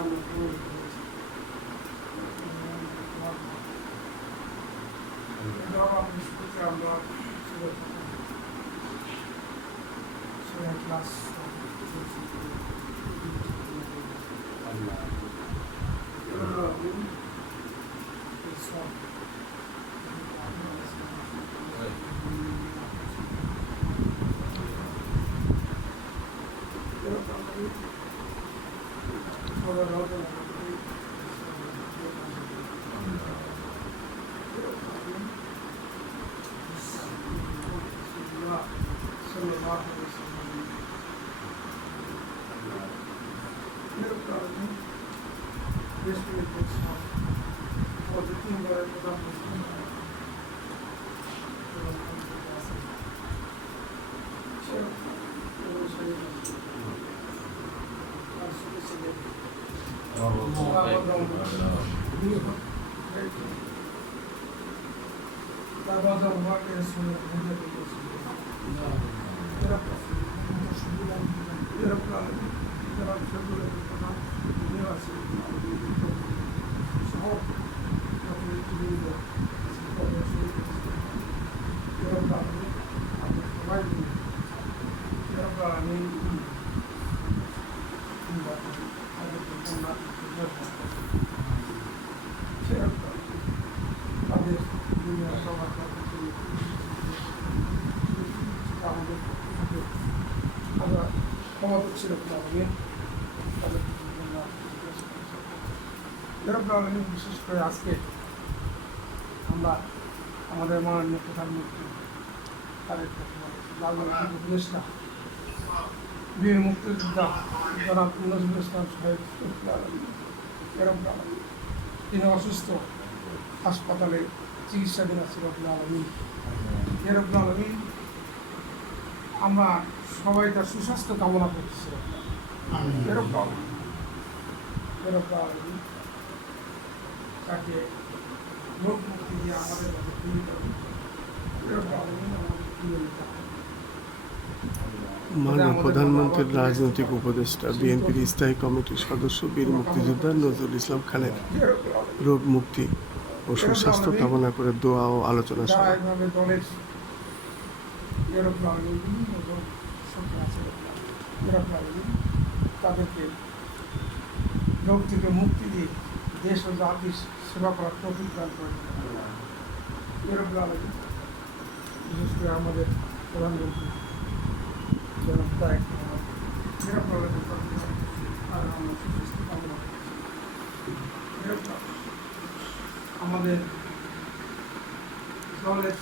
আমরা প্রভাবিত হয়েছি। আমরা ক্লাস বিশেষ করে আজকে আমরা আমাদের মাননীয় প্রধানমন্ত্রী উপদেষ্টা বীর মুক্তিযোদ্ধা জনাব নজরুল ইসলাম সাহেব তিনি অসুস্থ, হাসপাতালে চিকিৎসাধীন আছে। আমরা সবাই তার সুস্বাস্থ্য কামনা করতেছি। তাকে রোগ মুক্তি দিয়ে আমাদের মাননীয় প্রধানমন্ত্রীর রাজনৈতিক উপদেষ্টা বিএনপির স্থায়ী কমিটির সদস্য বীর মুক্তিযোদ্ধা নজরুল ইসলাম খানের রোগ মুক্তি ও সুস্বাস্থ্য কামনা করে দোয়া ও আলোচনা সভা। তাদেরকে রোগ থেকে মুক্তি দিয়ে দেশ ও জাতির সেবা করার তৌফিক দান করে। বিশেষ করে আমাদের প্রধানমন্ত্রী আমাদের দলের